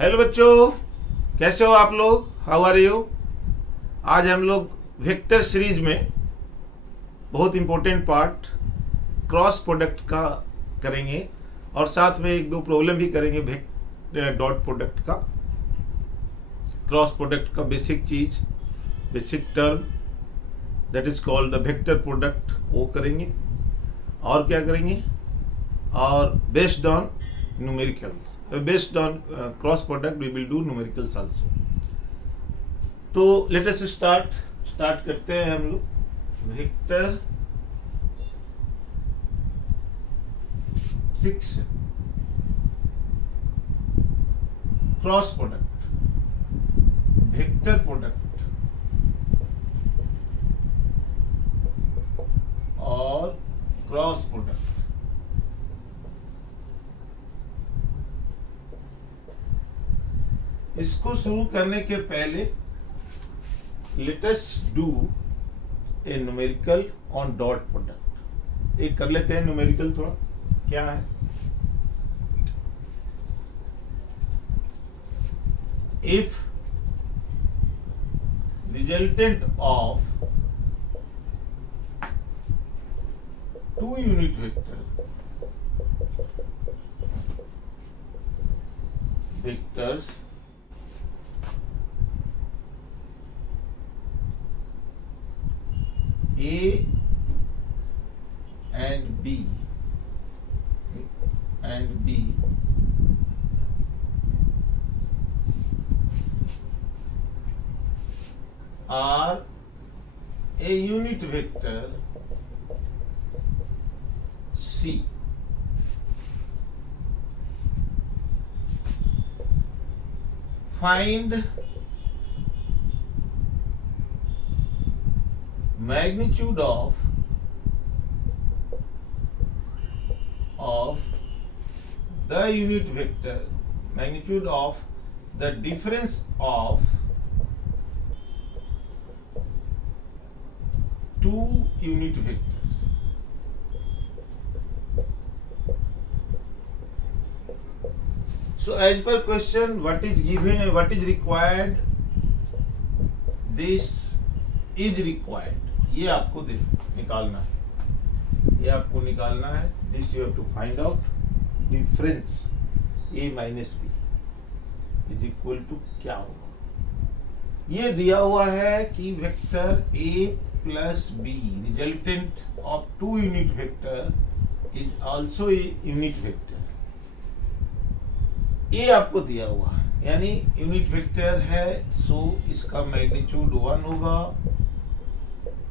Hello बच्चों, कैसे हो आप लोग? How are you? आज हम लोग वेक्टर सीरीज में बहुत इंपॉर्टेंट पार्ट क्रॉस प्रोडक्ट का करेंगे और साथ में एक दो प्रॉब्लम भी करेंगे डॉट प्रोडक्ट का। क्रॉस प्रोडक्ट का बेसिक चीज, basic term that is called the vector product, वो करेंगे। और क्या करेंगे? और based on numerical, based on cross product we will do numericals also। तो let us start करते हैं हम लोग vector 6 cross product, vector product और क्रॉस प्रोडक्ट। इसको शुरू करने के पहले let us do a numerical on dot product. एक कर लेते हैं न्यूमेरिकल थोड़ा। क्या है? If resultant of two unit vectors A and B are a unit vector C, find magnitude of the unit vector, magnitude of the difference of two unit vectors। So as per question, what is given, what is required, this is required। ये आपको निकालना है, ये आपको निकालना है। This you have to find out difference a minus B is equal to क्या होगा। ये दिया हुआ है कि vector a plus B resultant of two unit vector is also a unit vector. ये आपको दिया हुआ है, यानी यूनिट वेक्टर है, सो इसका मैग्नीट्यूड 1 होगा,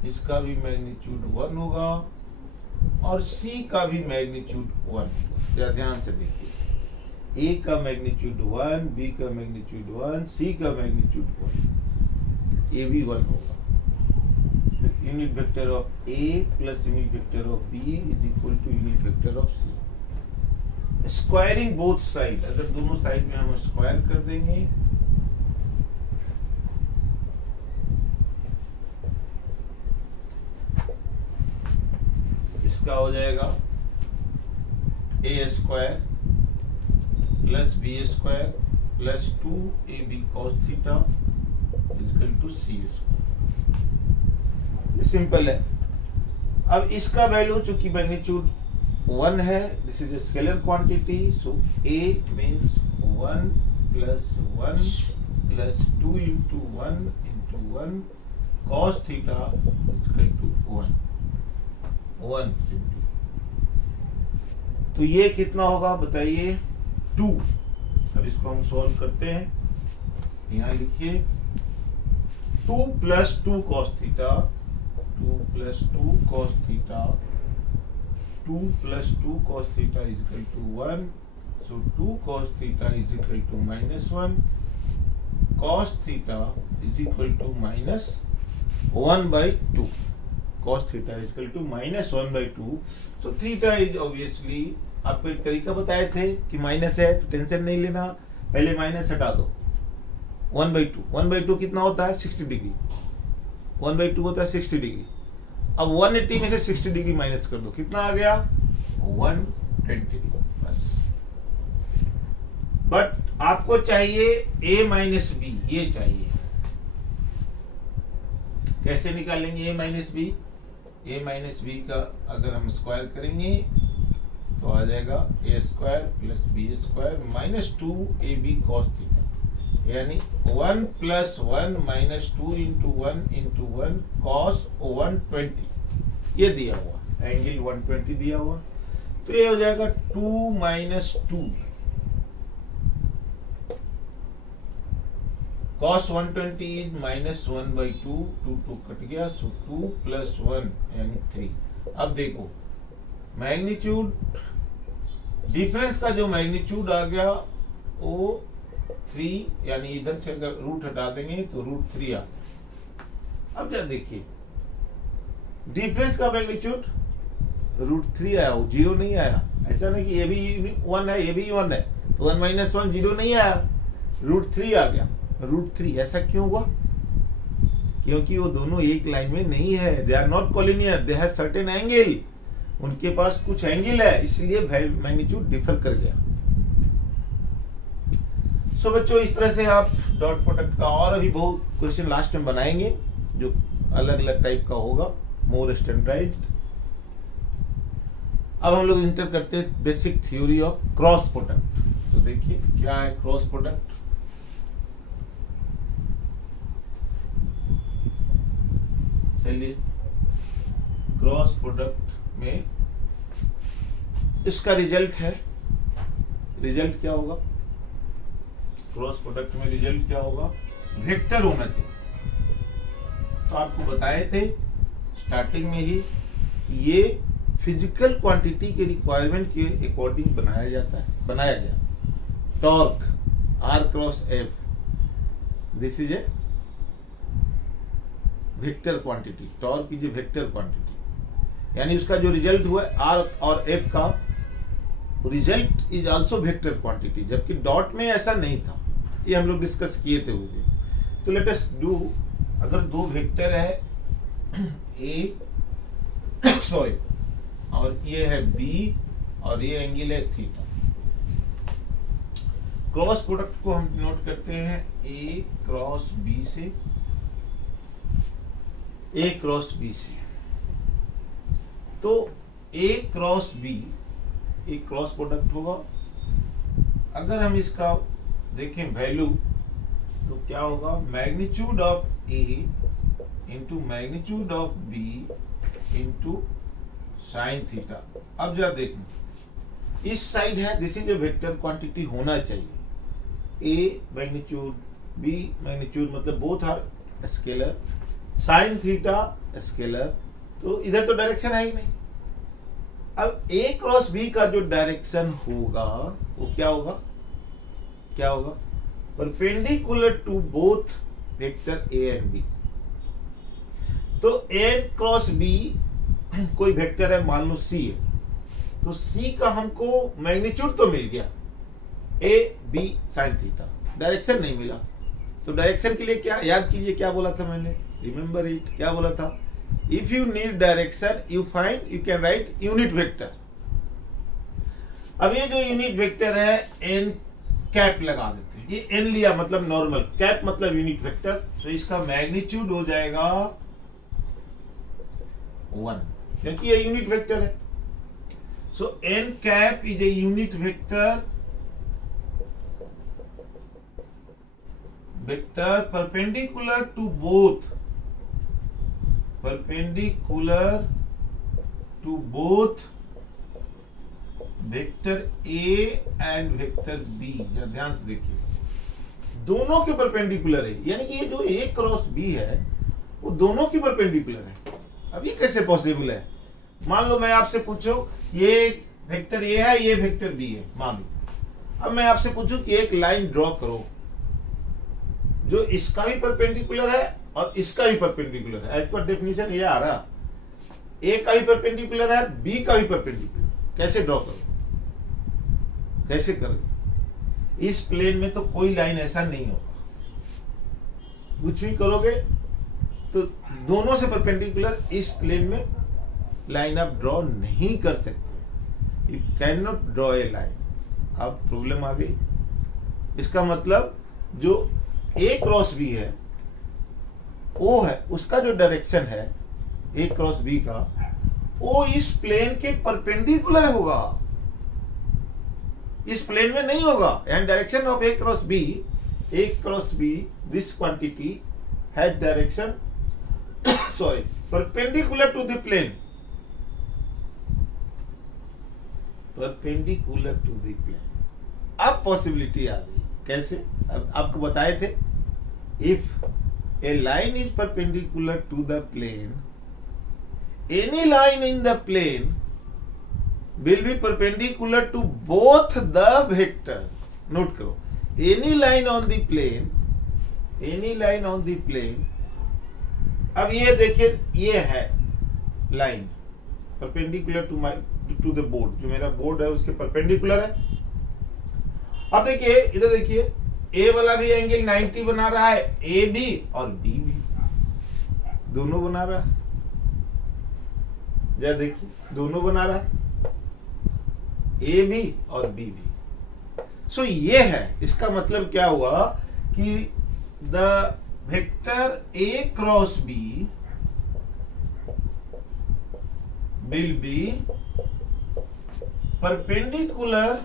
इसका भी मैग्नीट्यूड 1 होगा और C का भी मैग्नीट्यूड 1 होगा। जरा ध्यान से देखिए, A का मैग्नीट्यूड 1, B का मैग्नीट्यूड 1, C का मैग्नीट्यूड 1, ये भी 1 होगा। Unit vector of A plus unit vector of B is equal to unit vector of C। Squaring both side, अगर दोनों साइड में हम स्क्वायर कर देंगे इसका हो जाएगा a square plus B square plus 2ab cos theta equal to c square. Simple है। अब इसका वैल्यू चूंकि मैग्नीट्यूड 1 है, this is a scalar quantity, so a means 1 plus 1 plus 2 into 1 into 1 cos theta equal to 1। तो ये कितना होगा बताइए? 2। अब इसको हम सॉल्व करते हैं। यहां लिखिए 2 plus 2 cos theta, 2 plus 2 cos theta, 2 plus 2 cos theta is equal to 1, so 2 cos theta is equal to -1, cos theta is equal to -1/2, cos theta is equal to -1/2। तो थीटा इज ऑब्वियसली, आपको एक तरीका बताए थे कि minus है तो tension नहीं लेना, पहले माइनस हटा दो। 1/2, 1/2 कितना होता है? 60 डिग्री। 1/2 होता है 60 डिग्री। अब 180 में से 60 डिग्री माइनस कर दो, कितना आ गया? 120 डिग्री बस। बट आपको चाहिए a माइनस बी, ये चाहिए। कैसे निकालेंगे a minus B? a minus B का अगर हम स्क्वायर करेंगे तो आ जाएगा a square plus B square minus 2ab cos theta, यानी 1 प्लस 1 माइनस 2 इंटू 1 cos 120, ये दिया हुआ एंगल 120 दिया हुआ, तो ये हो जाएगा 2 minus 2 cos 120 is minus 1/2, 2 cut गया, सो 2 प्लस 1 यानी 3। अब देखो मैग्नीट्यूड डिफरेंस का जो मैग्नीट्यूड आ गया वो 3, यानी इधर से अगर रूट हटा देंगे तो √3 आ गया। अब क्या देखिए डिफरेंस का मैग्नीट्यूड √3 आया, वो 0 नहीं आया। ऐसा नहीं कि ये भी 1 है ये भी 1 है, तो 1 माइनस 1 0 नहीं आया, √3 आ गया। √3 ऐसा क्यों हुआ? क्योंकि वो दोनों एक लाइन में नहीं है, they are not collinear, they have certain angle, उनके पास कुछ एंगल है, इसलिए मैग्नीट्यूड डिफर कर गया। सो बच्चों इस तरह से आप डॉट प्रोडक्ट का और अभी बहुत क्वेश्चन लास्ट में बनाएंगे जो अलग अलग टाइप का होगा, मोर स्टैंडर्डाइज्ड। अब हम लोग इंटर करते हैं basic theory of cross product. तो देखिए क्या है क्रॉस प्रोडक्ट। चलिए क्रॉस प्रोडक्ट में इसका रिजल्ट है, रिजल्ट क्या होगा क्रॉस प्रोडक्ट में? रिजल्ट क्या होगा? वेक्टर होना चाहिए। तो आपको बताए थे स्टार्टिंग में ही, ये फिजिकल क्वांटिटी के रिक्वायरमेंट के अकॉर्डिंग बनाया गया। Torque R cross F, this is a vector quantity. Torque is a vector quantity, यानी उसका जो रिजल्ट हुआ R और F का result is also vector quantity, जबकि डॉट में ऐसा नहीं था, ये हम लोग डिस्कस किए थे वो भी। तो लेट अस डू, अगर दो वेक्टर है और ये है B और ये एंगल है थीटा, क्रॉस प्रोडक्ट को हम नोट करते हैं A क्रॉस B से, A क्रॉस B से। तो A क्रॉस B एक क्रॉस प्रोडक्ट होगा। अगर हम इसका देखें वैल्यू तो क्या होगा? Magnitude of A into magnitude of B into sine theta. अब जरा देखना इस साइड है, this is a vector quantity होना चाहिए। A मैग्नीट्यूड B मैग्नीट्यूड, मतलब both are scalar, sine theta scalar, तो इधर तो डायरेक्शन है ही नहीं। अब A क्रॉस B का जो डायरेक्शन होगा वो क्या होगा? क्या होगा? Perpendicular to both vector A and B। तो A क्रॉस B कोई वेक्टर है, मान लो C है, तो C का हमको मैग्नीट्यूड तो मिल गया A B sine theta, direction नहीं मिला। तो डायरेक्शन के लिए क्या याद कीजिए, क्या बोला था मैंने? रिमेंबर इट, क्या बोला था? If you need direction, you can write unit vector। अब ये जो यूनिट वेक्टर है n कैप लगा देते हैं, ये n लिया मतलब नॉर्मल, कैप मतलब यूनिट वेक्टर, तो इसका मैग्नीट्यूड हो जाएगा 1, क्योंकि ये यूनिट वेक्टर है। So n cap is a unit vector perpendicular to both vector A and vector B। ध्यान से देखिए दोनों के परपेंडिकुलर है, यानी कि ये जो A क्रॉस B है वो दोनों की परपेंडिकुलर है। अब ये कैसे पॉसिबल है? मान लो मैं आपसे पूछूं ये वेक्टर A है, ये वेक्टर B है, मान लो। अब मैं आपसे पूछूं कि एक लाइन ड्रॉ करो जो इसका भी परपेंडिकुलर है और इसका भी परपेंडिकुलर है। एज पर डेफिनेशन ये आ रहा, A का भी परपेंडिकुलर है, B का भी परपेंडिकुलर। कैसे ड्रॉ करो? कैसे करोगे? इस प्लेन में तो कोई लाइन ऐसा नहीं होगा, कुछ भी करोगे तो दोनों से परपेंडिकुलर इस प्लेन में लाइन आप ड्रॉ नहीं कर सकते। You can not draw a line. अब प्रॉब्लम आ गई, इसका मतलब जो ए क्रॉस बी है वो है उसका जो डायरेक्शन है ए क्रॉस बी का, वो इस प्लेन के परपेंडिकुलर होगा, इस प्लेन में नहीं होगा। And direction of A cross B this quantity has direction sorry perpendicular to the plane, perpendicular to the plane. अब पॉसिबिलिटी आ गई, कैसे? अब आपको बताए थे, इफ a line is perpendicular to the plane, any line in the plane will be perpendicular to both the vector. Note करो, any line on the plane, अब ये देखिए, ये है line perpendicular to the board, जो मेरा बोर्ड है उसके परपेंडिकुलर है। अब देखिए इधर देखिए, ए वाला भी एंगल 90 बना रहा है, ए भी और बी भी दोनों बना रहा है। जरा देखिए, दोनों बना रहा है, ए भी और बी भी। सो ये है, इसका मतलब क्या हुआ कि the vector A cross B will be perpendicular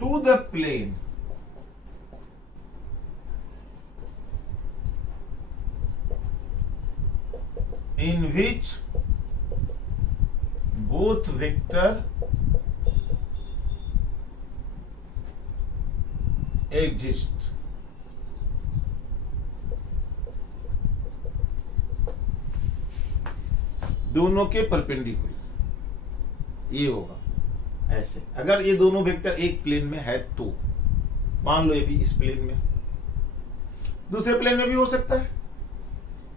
to the plane in which both vector exist. दोनों के परपेंडिकुलर ये होगा। ऐसे अगर ये दोनों वेक्टर एक प्लेन में है तो मान लो ये भी इस प्लेन में, दूसरे प्लेन में भी हो सकता है,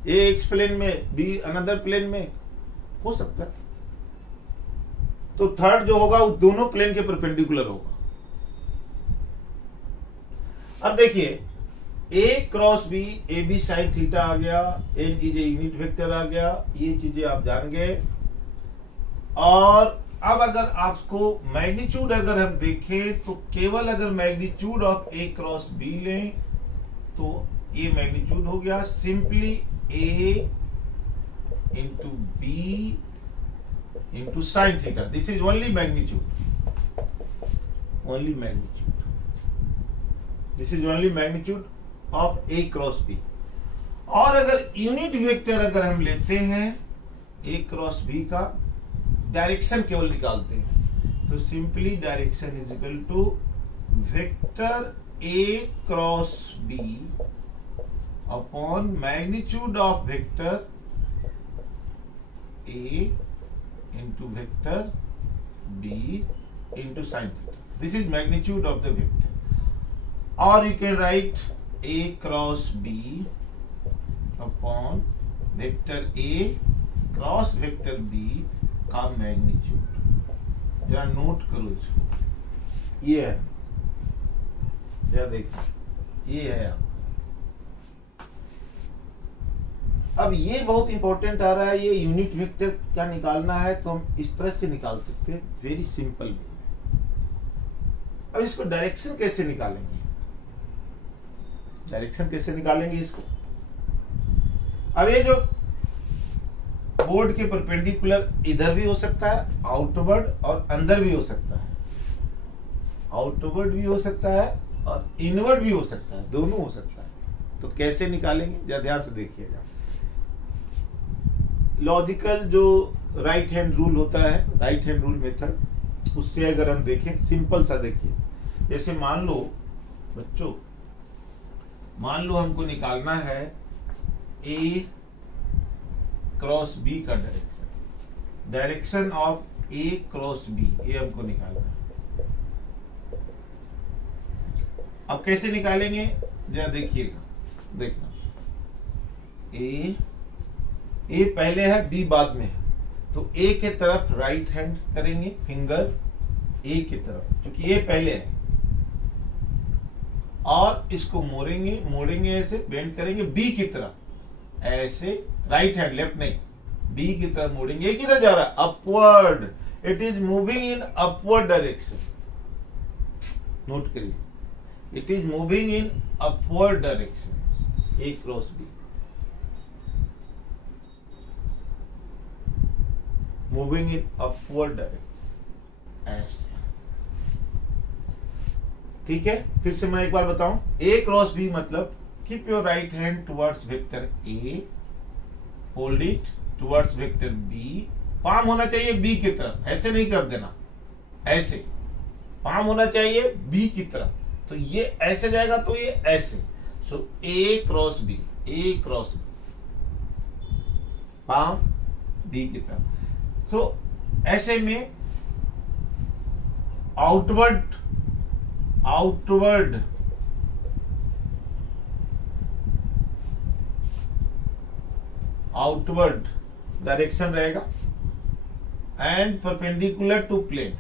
ए एक्स प्लेन में, बी अनदर प्लेन में हो सकता है। तो थर्ड जो होगा वो दोनों प्लेन के परपेंडिकुलर होगा। अब देखिए, A cross B, A B sine theta आ गया, n is a unit vector आ गया, ये चीजें आप जान गए। और अब अगर आपको मैग्नीट्यूड अगर हम देखें तो केवल अगर magnitude of A cross B लें तो ये मैग्नीट्यूड हो गया simply A into B into sine theta. This is only magnitude, this is only magnitude of A cross B. और अगर यूनिट वेक्टर अगर हम लेते हैं ए क्रॉस बी का, डायरेक्शन केवल निकालते हैं तो simply direction is equal to vector A cross B upon magnitude of vector A into vector B into sine theta. This is magnitude of the vector. और you can write A cross B upon vector A cross vector B का मैग्नीट्यूड। जरा note करो इसको, ये है, जरा देखिए ये है। अब ये बहुत इंपॉर्टेंट आ रहा है, ये यूनिट वेक्टर क्या निकालना है तो हम इस तरह से निकाल सकते हैं, वेरी सिंपल। अब इसको डायरेक्शन कैसे निकालेंगे, डायरेक्शन कैसे निकालेंगे इसको? अब ये जो बोर्ड के परपेंडिकुलर इधर भी हो सकता है आउटवर्ड और अंदर भी हो सकता है, आउटवर्ड भी हो सकता है और इनवर्ड भी हो सकता है, दोनों हो सकता है। तो कैसे निकालेंगे जरा ध्यान से देखिएगा। लॉजिकल जो राइट हैंड रूल होता है, राइट हैंड रूल मेथड, उससे अगर हम देखें, सिंपल सा देखिए, जैसे मान लो बच्चों, मान लो हमको निकालना है ए क्रॉस बी का direction, direction of A cross B, ये हमको निकालना है। अब कैसे निकालेंगे जरा देखिएगा, देखना, ए पहले है बी बाद में है, तो ए के तरफ राइट हैंड करेंगे, फिंगर ए की तरफ, क्योंकि ए पहले है, और इसको मोड़ेंगे ऐसे, बेंड करेंगे बी की तरफ ऐसे, राइट हैंड, लेफ्ट नहीं, बी की तरफ मोड़ेंगे। किधर जा रहा है? Upward, it is moving in upward direction, note करिए, it is moving in upward direction, A cross B, moving in upward direction, ऐसे। ठीक है, फिर से मैं एक बार बताऊं, ए क्रॉस बी मतलब keep your right hand towards vector A, hold it towards vector B, palm होना चाहिए बी की तरफ, ऐसे नहीं कर देना, ऐसे पाम होना चाहिए बी की तरफ, तो ये ऐसे जाएगा तो ये ऐसे, सो ए क्रॉस बी, ए क्रॉस बी, पाम बी की तरफ, तो ऐसे में आउटवर्ड आउटवर्ड आउटवर्ड डायरेक्शन रहेगा एंड परपेंडिकुलर टू प्लेन,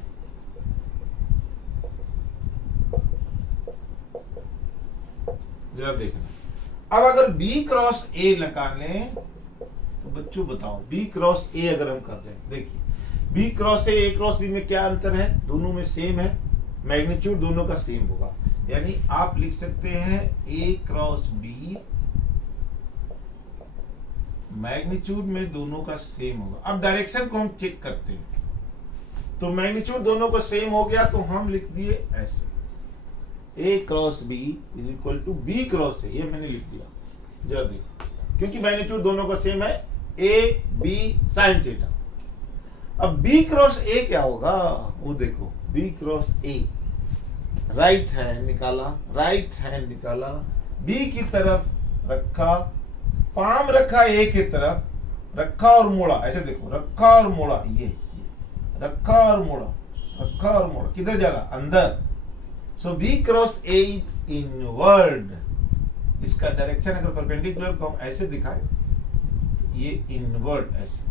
जरा देखना। अब अगर B क्रॉस A लगा लें तो बच्चों बताओ, B क्रॉस A अगर हम कर रहे हैं, देखिए B cross A cross B में क्या अंतर है, दोनों में सेम है, मैग्नीट्यूड दोनों का सेम होगा, यानी आप लिख सकते हैं A क्रॉस B मैग्नीट्यूड में दोनों का सेम होगा। अब डायरेक्शन को हम चेक करते हैं, तो मैग्नीट्यूड दोनों का सेम हो गया तो हम लिख दिए ऐसे, A cross B is equal to B cross A, ये मैंने लिख दिया, जरा देखो, क्योंकि मैग्नीट्यूड दोनों का सेम है, A B साइन थीटा। अब B क्रॉस A क्या होगा, वो देखो, B cross A, right hand निकाला, राइट हैंड निकाला, B की तरफ रखा, पाम रखा A की तरफ, रखा और मोड़ा, ऐसे देखो, रखा और मोड़ा, ये रखा और मोड़ा, रखा और मोड़ा, किधर जा रहा, अंदर, सो B cross A is inward, इसका डायरेक्शन अगर परपेंडिकुलर को हम ऐसे दिखाए, ये इनवर्ड ऐसे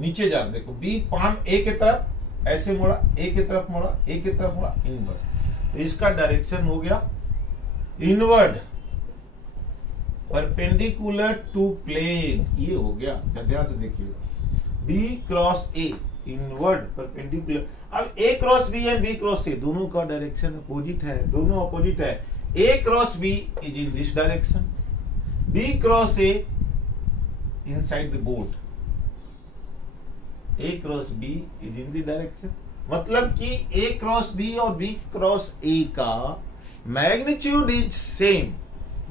नीचे जा रहा, देखो B पाम A की तरफ ऐसे मोड़ा, A की तरफ मोड़ा, A की तरफ मोड़ा, इनवर्ड, तो इसका डायरेक्शन हो गया इनवर्ड परपेंडिकुलर टू प्लेन, ये हो गया, ध्यान से देखिएगा, B cross A inward perpendicular. अब A cross B and B cross A दोनों का डायरेक्शन अपोजिट है, दोनों अपोजिट है, A cross B is in this direction, B cross A inside the board, A cross B is in the direction, मतलब कि A cross B और B cross A का magnitude is same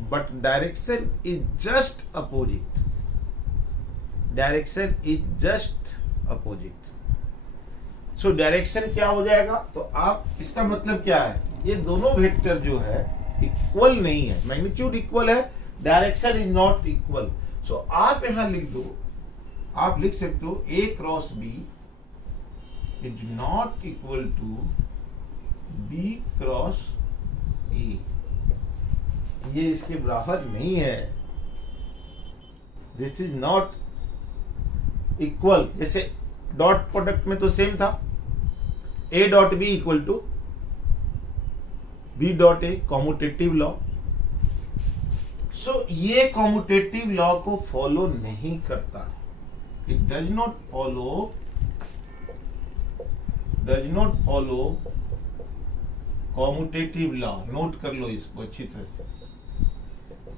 but direction is just opposite, direction is just opposite. So direction क्या हो जाएगा, तो आप, इसका मतलब क्या है, ये दोनों वेक्टर जो है इक्वल नहीं है, मैग्नीट्यूड इक्वल है, direction is not equal. So आप यहां लिख दो, आप लिख सकते हो A cross B is not equal to B cross A, ये इसके बराबर नहीं है, दिस इज नॉट इक्वल। जैसे डॉट प्रोडक्ट में तो सेम था, A dot B equal to B dot A, commutative law. So ये कॉम्यूटेटिव लॉ को फॉलो नहीं करता, it does not follow commutative law, note कर लो इसको अच्छी तरह से,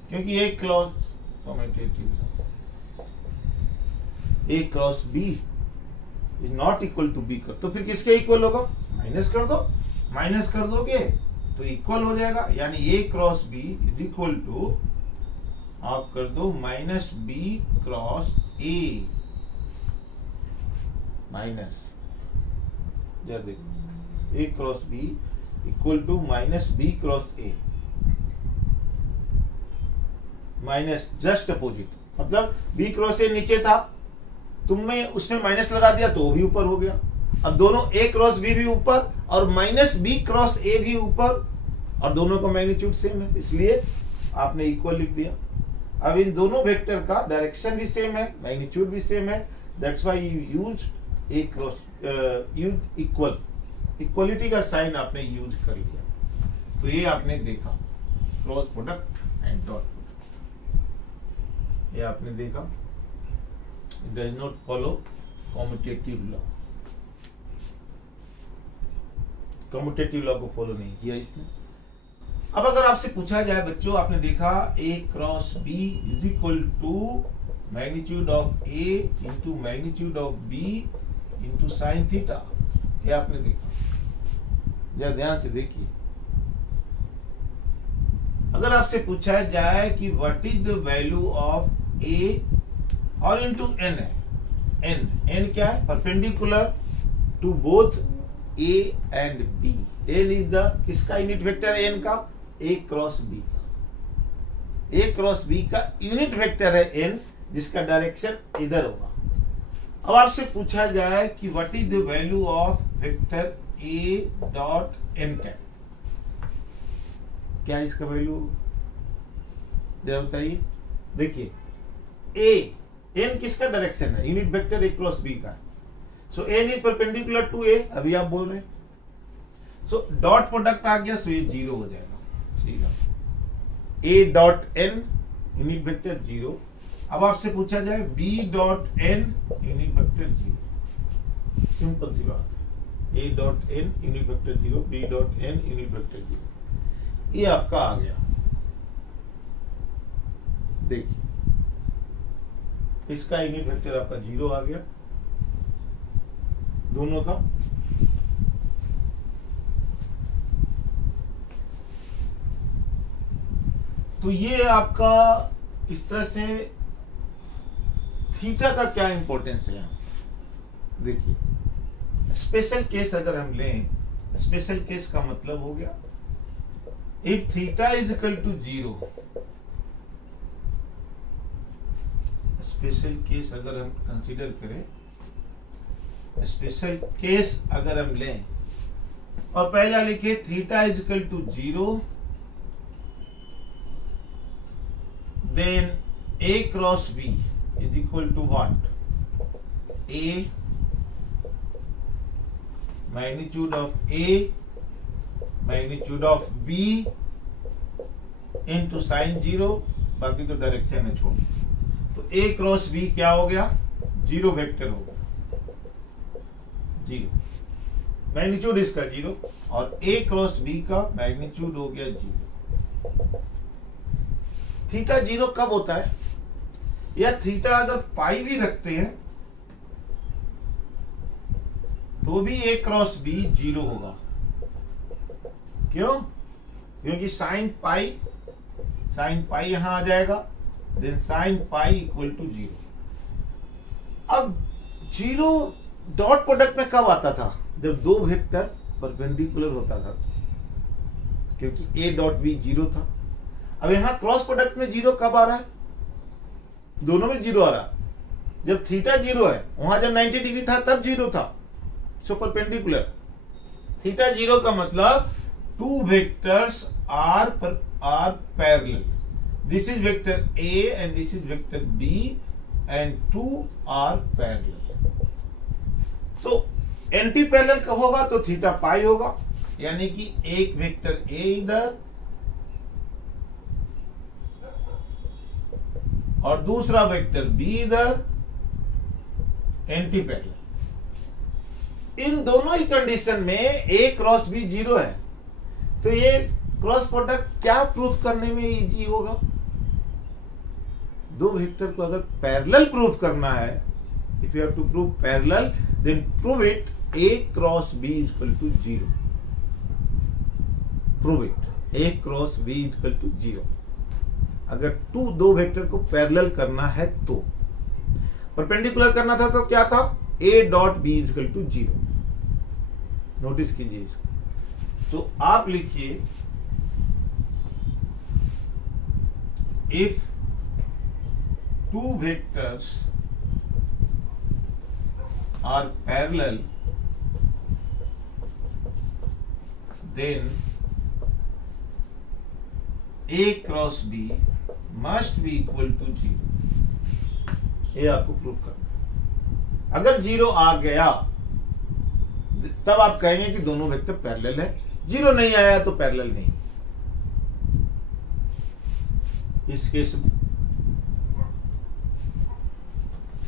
क्योंकि एक clause commutative law, A cross B is not equal to B कर, तो फिर किसके इक्वल होगा, माइनस कर दो, माइनस कर दोगे तो इक्वल हो जाएगा, यानी A cross B is equal to, आप कर दो minus B cross A, minus, जरा देखो, A cross B equal to minus B cross A, minus just opposite, मतलब B क्रॉस A नीचे था, तुमने उसमें माइनस लगा दिया तो वो भी ऊपर हो गया, अब दोनों A क्रॉस B भी ऊपर और माइनस B क्रॉस A भी ऊपर, और दोनों का मैग्नीट्यूड सेम है, इसलिए आपने इक्वल लिख दिया। अब इन दोनों वेक्टर का डायरेक्शन भी सेम है, मैग्नीट्यूड भी सेम है, that's why you use A cross, use equal, equality का साइन आपने यूज कर लिया, तो ये आपने देखा cross product and dot product, ये आपने देखा, it does not follow commutative law, commutative law को फॉलो नहीं किया इसने। अब अगर आपसे पूछा जाए बच्चों, आपने देखा A cross B is equal to magnitude of A into magnitude of B into sine theta, ये आपने देखा, जरा ध्यान से देखिए। अगर आपसे पूछा जाए कि what is the value of A और इंटू n है, n क्या है, perpendicular to both A and B, n is the किसका यूनिट वेक्टर है, n का A क्रॉस B का, A क्रॉस B का यूनिट वेक्टर है n, जिसका डायरेक्शन इधर होगा। अब आपसे पूछा जाए कि what is the value of vector A dot n cap, क्या इसका वैल्यू जरा बताइए। देखिए n किसका डायरेक्शन है, unit vector A cross B का, so n is perpendicular to A, अभी आप बोल रहे हैं, सो डॉट प्रोडक्ट आ गया, सो ये 0 हो जाएगा सीधा, A dot n unit vector 0। अब आपसे पूछा जाए B dot n unit vector 0, simple सी बात, A dot n unit vector 0, B dot n unit vector 0, ये आपका आ गया। देखिए इसका यूनिट वेक्टर आपका 0 आ गया, दोनों का। तो ये आपका इस तरह से थीटा का क्या इंपॉर्टेंस है यहाँ, देखिए स्पेशल केस अगर हम लें, स्पेशल केस का मतलब हो गया if theta is equal to 0, special case अगर हम कंसीडर करें, स्पेशल केस अगर हम लें और पहला लिखे theta is equal to 0, then A cross B is equal to what? A magnitude of A magnitude of B into sin 0, बाकी तो डायरेक्शन है छोड़, तो A क्रॉस B क्या हो गया, 0 वेक्टर हो गया, 0 मैग्नीट्यूड इसका 0 और A क्रॉस B का मैग्नीट्यूड हो गया 0। थीटा 0 कब होता है, या थीटा अगर पाई भी रखते हैं तो भी A क्रॉस B 0 होगा, क्यों, क्योंकि साइन पाई यहां आ जाएगा, then sine pi equal to 0। अब 0 डॉट प्रोडक्ट में कब आता था, जब दो वेक्टर परपेंडिकुलर होता था, क्योंकि A डॉट B 0 था। अब यहां क्रॉस प्रोडक्ट में 0 कब आ रहा है, दोनों में 0 आ रहा, जब थीटा 0 है, वहां जब 90 डिग्री था तब 0 था, सो परपेंडिकुलर। थीटा 0 का मतलब two vectors are parallel, this is vector A and this is vector B and two are parallel. तो एंटी पैरेलल कब होगा, तो थीटा पाई होगा, यानी कि एक वेक्टर A इधर और दूसरा वेक्टर B इधर, एंटी पैरेलल। इन दोनों ही कंडीशन में A क्रॉस B 0 है, तो ये क्रॉस प्रोडक्ट क्या प्रूफ करने में इजी होगा, दो वेक्टर को अगर पैरेलल प्रूफ करना है, if you have to prove parallel then prove it A cross B equal to 0, prove it A cross B equal to 0। अगर दो वेक्टर को पैरेलल करना है तो, परपेंडिकुलर करना था तो क्या था, A dot B equal to 0। Notice कीजिए इसको, तो आप लिखिए if two vectors are parallel then A cross B must be equal to 0। ये आपको प्रूव करना, अगर 0 आ गया तब आप कहेंगे कि दोनों वेक्टर पैरेलल है, 0 नहीं आया तो पैरेलल नहीं। इस केस में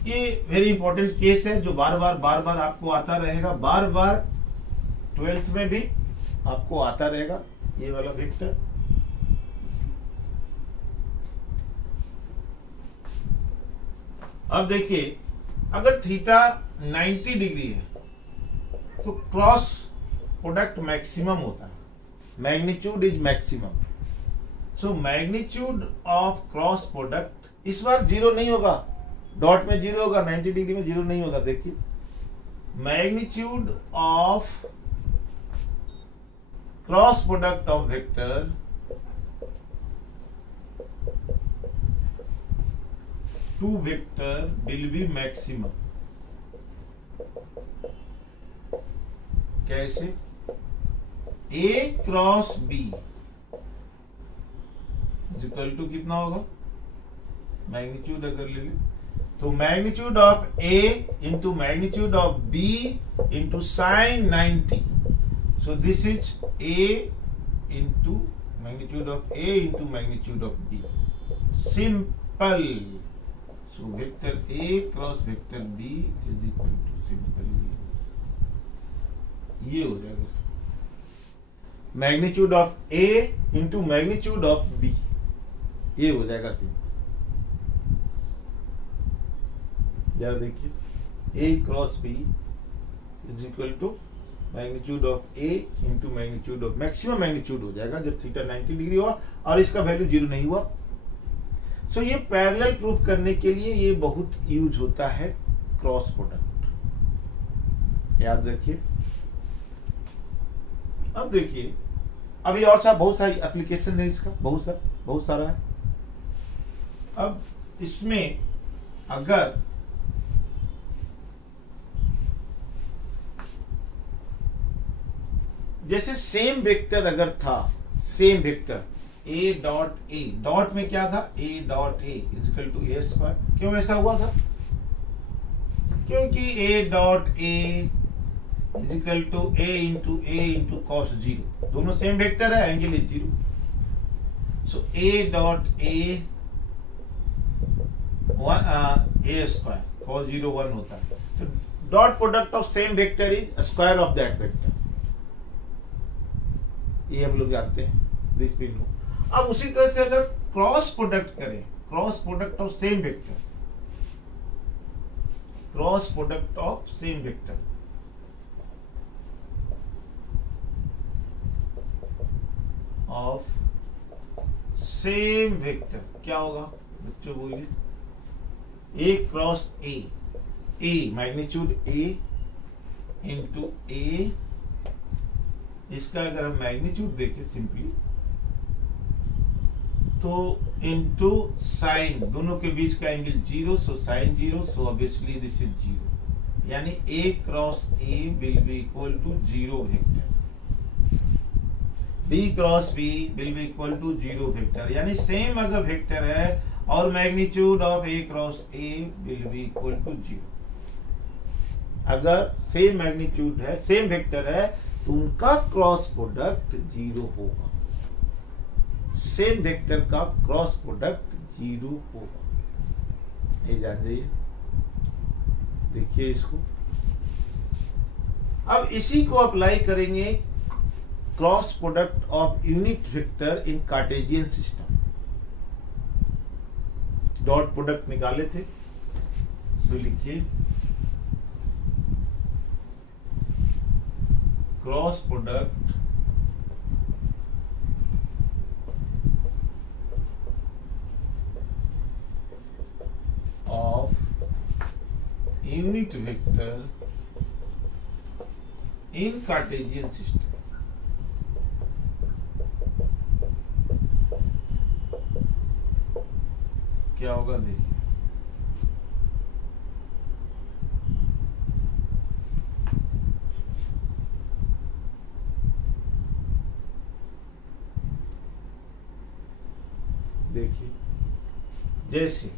ये वेरी इंपॉर्टेंट केस है जो बार बार आपको आता रहेगा, बार 12th में भी आपको आता रहेगा ये वाला वेक्टर। अब देखिए अगर थीटा 90 डिग्री है तो क्रॉस प्रोडक्ट मैक्सिमम होता है, magnitude is maximum. So magnitude of cross product इस बार जीरो नहीं होगा, डॉट में जीरो होगा, 90 डिग्री में जीरो नहीं होगा। देखिए magnitude of cross product of vector to vector will be maximum. कैसे? A cross B equal to कितना होगा, मैग्नीट्यूड अगर ले ले तो magnitude of A into magnitude of B into sine 90। So this is A into magnitude of A into magnitude of B, simple. So vector A cross vector B is equal to simple ये हो जाएगा, magnitude of A into magnitude of B, ये हो जाएगा simple. जरा देखिए A cross B is equal to magnitude of A into magnitude of, maximum magnitude हो जाएगा जब थीटा 90 डिग्री हुआ और इसका वैल्यू जीरो नहीं हुआ। सो ये पैरेलल प्रूफ करने के लिए ये बहुत यूज होता है क्रॉस प्रोडक्ट, याद रखिए। अब देखिए अभी और सा बहुत सारी एप्लीकेशन है इसका, बहुत सारा है। अब इसमें अगर जैसे सेम वेक्टर अगर था, same vector A dot A, dot में क्या था A dot A equal to A square. क्यों ऐसा हुआ था? क्योंकि A dot A equal to A into cos zero, दोनों सेम वेक्टर है, angle is zero. So A dot A A square, cos zero 1 होता है। तो dot product of same vector is square of that vector, ये हम लोग जानते हैं, दिस वी नो। अब उसी तरह से अगर क्रॉस प्रोडक्ट करें, cross product of same vector, cross product of same vector of same vector क्या होगा बच्चों बोलिए? A cross A magnitude A into A, इसका अगर हम मैग्नीट्यूड देखें सिंपली तो इंटू साइन, दोनों के बीच का angle zero, so sine zero, so obviously this is zero, यानी A cross A will be equal to zero vector, B cross B will be equal to zero vector, यानी same अगर vector है और magnitude of A cross A will be equal to zero. अगर same magnitude है, same vector है तो उनका cross product zero होगा, सेम वेक्टर का क्रॉस प्रोडक्ट जीरो होगा, ये जान जाइए। देखिए इसको, अब इसी को अप्लाई करेंगे cross product of unit vector in Cartesian system. Dot product निकाले थे, तो लिखिए cross product of unit vector in Cartesian system. क्या होगा देखिए, जैसे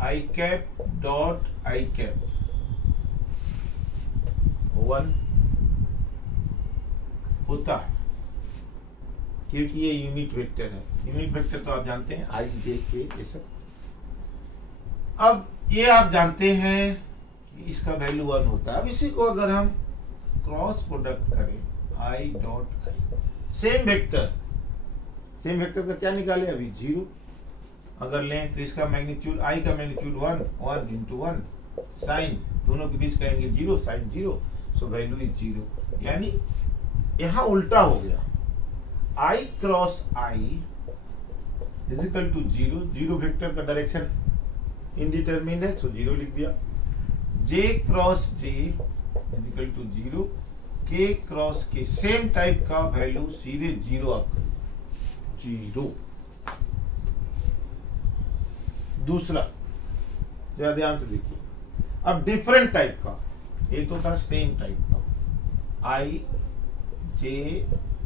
आई कैप डॉट आई कैप 1 होता है, क्योंकि ये यूनिट वेक्टर है। यूनिट वेक्टर तो आप जानते हैं, आई जे के ये सब। अब ये आप जानते हैं कि इसका वैल्यू 1 होता है। अब इसी को अगर हम क्रॉस प्रोडक्ट करें i dot I, same vector का क्या निकाले अभी 0, अगर लें तो इसका मैग्नीट्यूड i का मैग्नीट्यूड 1 इंटू 1 साइन, दोनों के बीच कहेंगे 0, साइन 0, सो वैल्यू इज 0। यानी यहां उल्टा हो गया, i cross i is equal to 0, 0 vector का डायरेक्शन इनडिटरमिनेट है, सो 0 लिख दिया। j cross j is equal to 0, k cross k same type का वैल्यू सीधे 0 आप करें, 0। दूसरा जरा ध्यान से देखिए, अब डिफरेंट टाइप का, ये तो था सेम टाइप का i j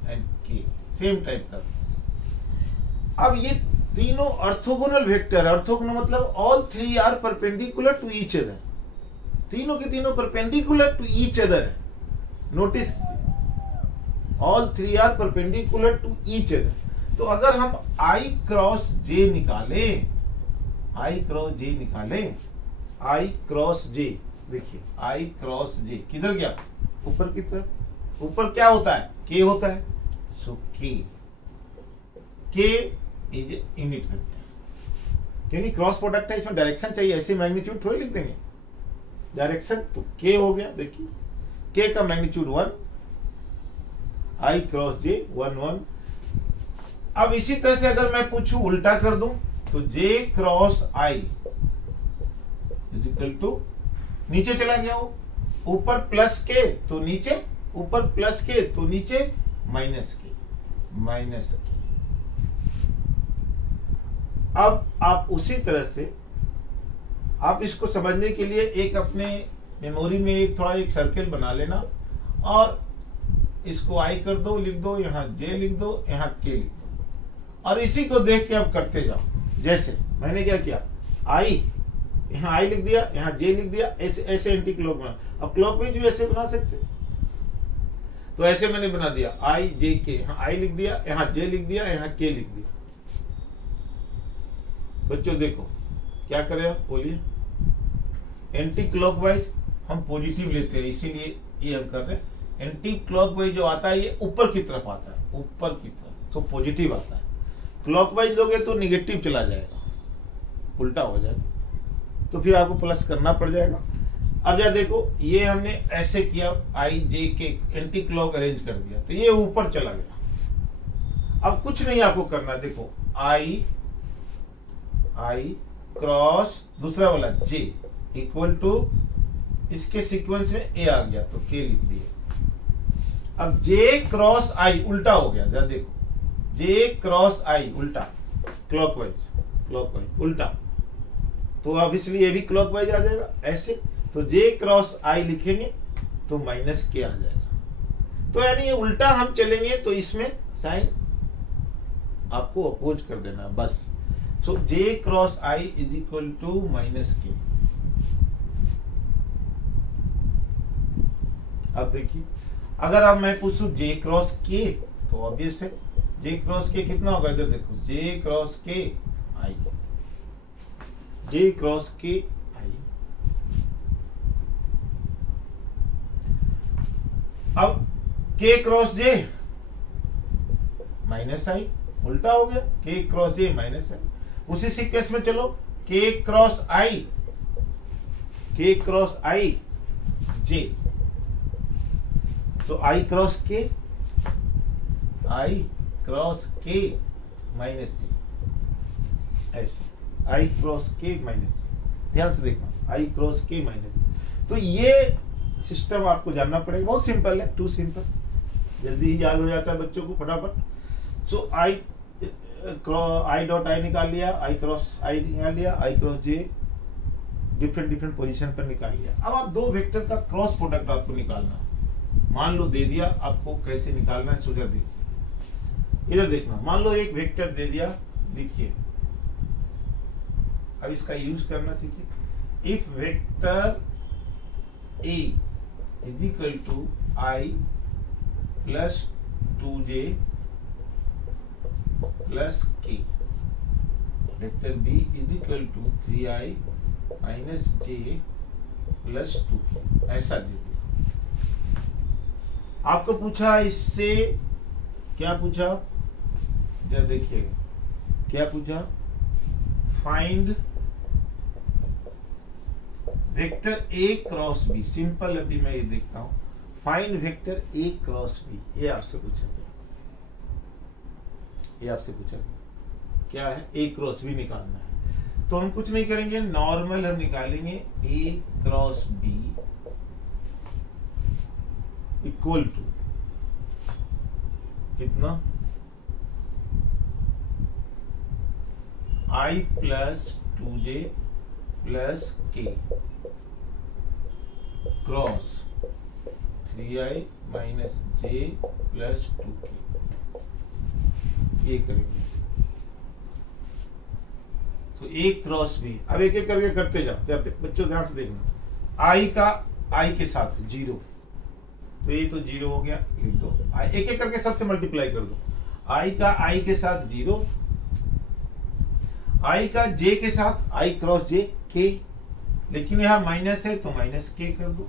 and k same type का। अब ये तीनों ऑर्थोगोनल वेक्टर, ऑर्थोगोनल मतलब all 3 are perpendicular to each other, तीनों के तीनों परपेंडिकुलर टू ईच अदर है। Notice all 3 are perpendicular to each other. तो अगर हम i क्रॉस j निकालें, i क्रॉस j, देखिए i क्रॉस j किधर गया, ऊपर की तरफ। ऊपर क्या होता है, k होता है, सो k इज यूनिट वेक्टर, क्योंकि क्रॉस प्रोडक्ट है, इसमें डायरेक्शन चाहिए, ऐसे मैग्नीट्यूड थोड़ी लिख देंगे डायरेक्शन। तो k हो गया, देखिए k का मैग्नीट्यूड 1, i क्रॉस j 1 1। अब इसी तरह से अगर मैं पूछूं उल्टा कर दूं तो j cross i is equal to, नीचे चला गया वो, ऊपर प्लस k तो नीचे, ऊपर प्लस k तो नीचे माइनस k। अब आप उसी तरह से आप इसको समझने के लिए एक अपने मेमोरी में एक थोड़ा एक सर्कल बना लेना और इसको i कर दो, लिख दो, यहाँ j लिख दो, यहाँ k लिख दो, और इसी को देख के आप करते जाओ। जैसे मैंने क्या किया, i यहाँ i लिख दिया, यहाँ j लिख दिया, ऐसे एंटी क्लॉक बना। अब क्लॉकवाइज भी ऐसे बना सकते, तो ऐसे मैंने बना दिया i j k, यहाँ i लिख दिया, यहाँ j लिख दिया, यहाँ k लिख दिया। बच्चों देखो क्या करें आप, बोलिए। एंटी क्लॉकवाइज हम पॉजिटिव लेते हैं, इसीलिए ये हम कर रहे हैं। एंटी क्लॉकवाइज जो आता है ये ऊपर की तरफ आता है, ऊपर की तरफ, तो पॉजिटिव आता है। क्लॉकवाइज लोगे तो निगेटिव चला जाएगा, उल्टा हो जाएगा, तो फिर आपको प्लस करना पड़ जाएगा। अब या देखो, ये हमने ऐसे किया, आई जे के एंटी क्लॉक अरेंज कर दिया, तो ये ऊपर चला गया। अब कुछ नहीं आपको करना, देखो आई क्रॉस दूसरा वाला j इक्वल टू, इसके सीक्वेंस में a आ गया तो k लिख दिए। अब j क्रॉस i उल्टा हो गया, जरा देखो, j क्रॉस i उल्टा, क्लॉकवाइज उल्टा, तो अब इसलिए ये भी क्लॉकवाइज आ जाएगा ऐसे। तो j क्रॉस i लिखेंगे तो माइनस k आ जाएगा। तो यानी ये उल्टा हम चलेंगे तो इसमें साइन आपको अपोज कर देना बस। So j cross i is equal to minus k। अब देखिए, अगर अब मैं पूछूं j क्रॉस k, तो ऑब्वियस है j क्रॉस k कितना होगा, इधर देखो, j cross k i, j cross k i। अब k cross j minus i, उल्टा हो गया, k cross j minus i। उसी सीक्वेंस में चलो, k क्रॉस i j, तो i cross k minus j, ऐसे i cross k minus j। ध्यान से देखना, i cross k minus j। तो ये सिस्टम आपको जानना पड़ेगा, बहुत सिंपल है, टू सिंपल, जल्दी ही याद हो जाता है बच्चों को फटाफट। सो i डॉट i निकाल लिया, i क्रॉस i निकाल लिया, i cross j different position पर निकाल लिया। अब आप दो वेक्टर का क्रॉस प्रोडक्ट आपको निकालना, मान लो दे दिया आपको, कैसे निकालना है सुझाव देखिए। इधर देखना, मान लो एक वेक्टर दे दिया, लिखिए, अब इसका यूज करना सीखिए। If vector a is equal to i plus 2j plus k, vector b is equal to 3i minus j plus 2k, ऐसा दे दिया। आपको पूछा इससे क्या पूछा, जरा देखिएगा क्या पूछा, find vector A cross B. Simple, अभी मैं ये देखता हूं, find vector A cross B, ये आपसे पूछा गया, ये आपसे पूछा गया क्या है, ए क्रॉस बी निकालना है। तो हम कुछ नहीं करेंगे, नॉर्मल हम निकालेंगे ए क्रॉस बी इक्वल टू कितना, आई प्लस 2j प्लस के cross 3i minus j plus 2k, ये करेंगे। तो ए क्रॉस बी, अब एक एक करके करते जाओ, जब बच्चों ध्यान से देखना, आई का आई के साथ 0, तो ये तो 0 हो गया, लिख दो, एक एक करके सबसे मल्टीप्लाई कर दो, आई का आई के साथ 0, आई का जे के साथ आई क्रॉस जे के, लेकिन यहां माइनस है तो माइनस के कर दो,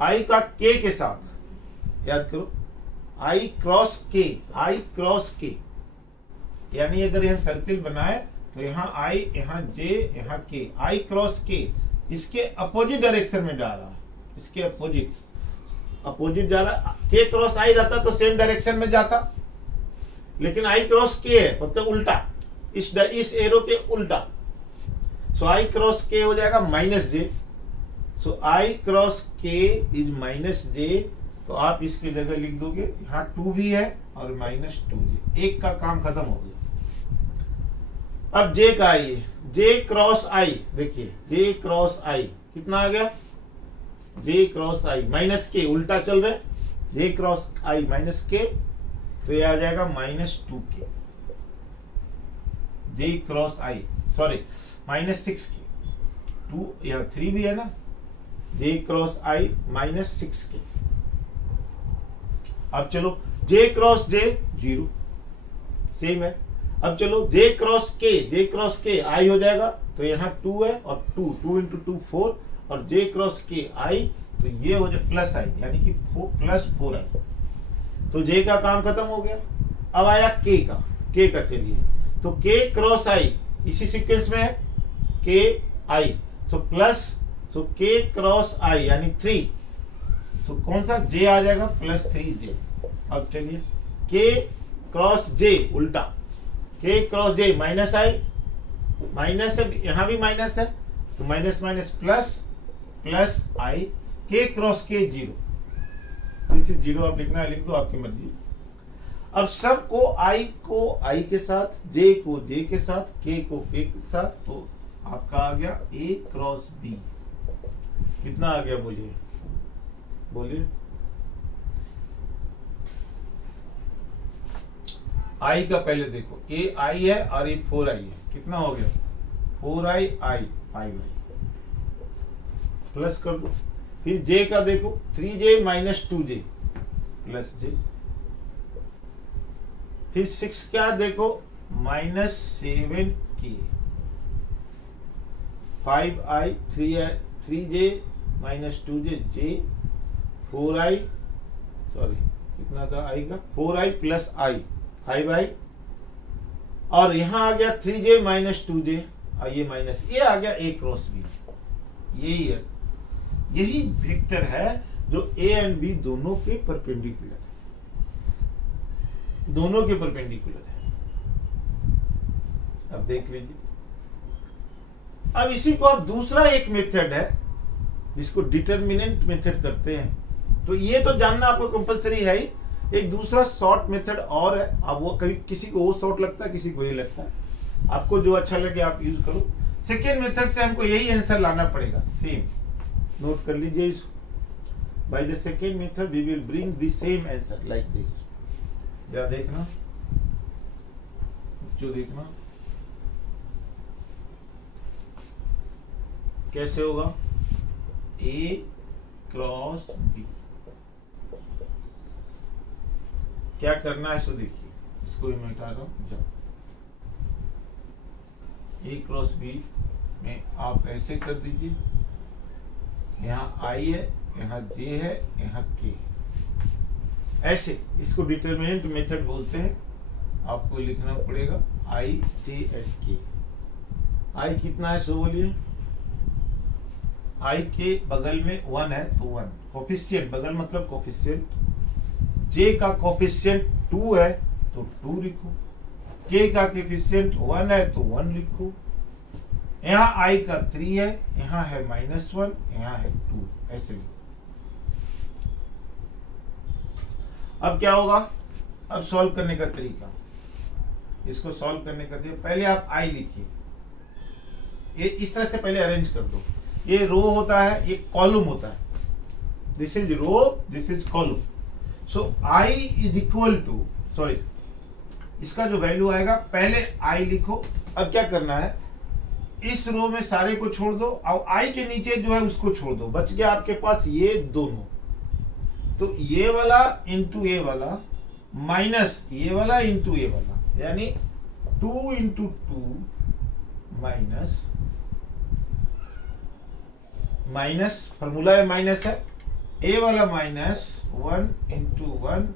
आई का के साथ, याद करो, आई क्रॉस के, यानी अगर हम सर्किल बनाए तो यहाँ आई, यहाँ जे, यहाँ के, आई क्रॉस के, इसके अपोजिट डायरेक्शन में जा रहा है, इसके अपोजिट जा रहा, के क्रॉस आई रहता तो सेम डायरेक्शन में जाता, लेकिन आई क्रॉस के है मतलब उल्टा, इस एरो के उल्टा, सो आई क्रॉस के हो जाएगा माइनस जे, सो आई क्रॉस के इज माइनस जे, तो आप इसकी जगह लिख दोगे, यहाँ 2 भी है और माइनस 2j, एक का काम खत्म हो गया। अब जे का आइए, जे क्रॉस आई, देखिए जे क्रॉस आई कितना आ गया, जे क्रॉस आई माइनस के, उल्टा चल रहे, जे क्रॉस आई माइनस के, तो ये आ जाएगा माइनस 2k, जे क्रॉस आई, सॉरी माइनस 6k, 2 या 3 भी है ना, जे क्रॉस आई माइनस 6k। अब चलो जे क्रॉस जे 0 सेम है, अब चलो जे क्रॉस के आई हो जाएगा, तो यहाँ 2 है और 2 इंटू 2 4, और जे क्रॉस के आई तो ये हो जाए प्लस आई, यानी कि प्लस 4i, तो जे का काम खत्म हो गया। अब आया के का चलिए, तो के क्रॉस आई इसी सीक्वेंस में है, के आई, सो प्लस, सो के क्रॉस आई यानी 3, तो कौन सा जे आ जाएगा, प्लस 3j। अब चलिए के क्रॉस जे उल्टा, के क्रॉस जे माइनस आई, माइनस है, यहां भी माइनस है, तो माइनस माइनस प्लस, प्लस आई, के क्रॉस के 0, दिस इज 0, आप लिखना है लिख दो, आपकी मर्जी। अब सब को आई के साथ, जे को जे के साथ, के को के के साथ, तो आपका आ गया ए क्रॉस बी, कितना आ गया बोलिए, आई का पहले देखो, ए आई है और ये 4i है, कितना हो गया 4i आई 5i, प्लस कर दो, फिर जे का देखो 3j minus 2j plus j, फिर 6 क्या देखो minus 7k, 5i 3j minus 2j j, 4i, sorry कितना था आई का, 4i प्लस आई 5i, और यहां आ गया 3j माइनस 2j, और ये माइनस, ये आ गया ए क्रॉस बी, यही है, यही वेक्टर है जो ए एंड बी दोनों के परपेंडिकुलर है, अब देख लीजिए। अब इसी को आप दूसरा एक मेथड है जिसको डिटरमिनेंट मेथड करते हैं, तो ये तो जानना आपको कंपलसरी है ही, एक दूसरा शॉर्ट मेथड और है, अब वो कभी किसी को वो शॉर्ट लगता है, किसी को ये लगता है, आपको जो अच्छा लगे आप यूज करो। सेकेंड मेथड से हमको यही आंसर लाना पड़ेगा, सेम, नोट कर लीजिए इसको, by the second method we will bring the same answer like this, जरा देखना, जो देखना कैसे होगा, ए क्रॉस बी, क्या करना है सो देखिए, इसको मैं हटा रहा हूं, जब ए क्रॉस बी में आप ऐसे कर दीजिए, यहाँ I है, यहाँ J है, यहाँ K, ऐसे इसको डिटरमिनेंट मेथड बोलते हैं। आपको लिखना पड़ेगा I, J and K। I कितना है सो बोलिए, I के बगल में 1 है तो 1, कोफिशिएंट बगल मतलब कोफिशिएंट, J का कोफिशिएंट 2 है तो 2 लिखो, K का कोफिशिएंट 1 है तो 1 लिखो, यहाँ I का 3 है, यहाँ है -1, यहाँ है 2, ऐसे लिखो। अब क्या होगा, अब सॉल्व करने का तरीका, इसको सॉल्व करने का तरीका, पहले आप I लिखिए, ये इस तरह से पहले अरेंज कर दो। ये रो होता है, ये कॉलम होता है, this is row, this is column. So I is equal to, sorry इसका जो वैल्यू आएगा पहले I लिखो। अब क्या करना है, इस रो में सारे को छोड़ दो और I के नीचे जो है उसको छोड़ दो, बच गया आपके पास ये दोनों। तो ये वाला इंटू ये वाला माइनस ये वाला इंटू ये वाला, यानी 2 इंटू 2 माइनस माइनस, फॉर्मूला में माइनस है, ए वाला माइनस 1 इंटू 1,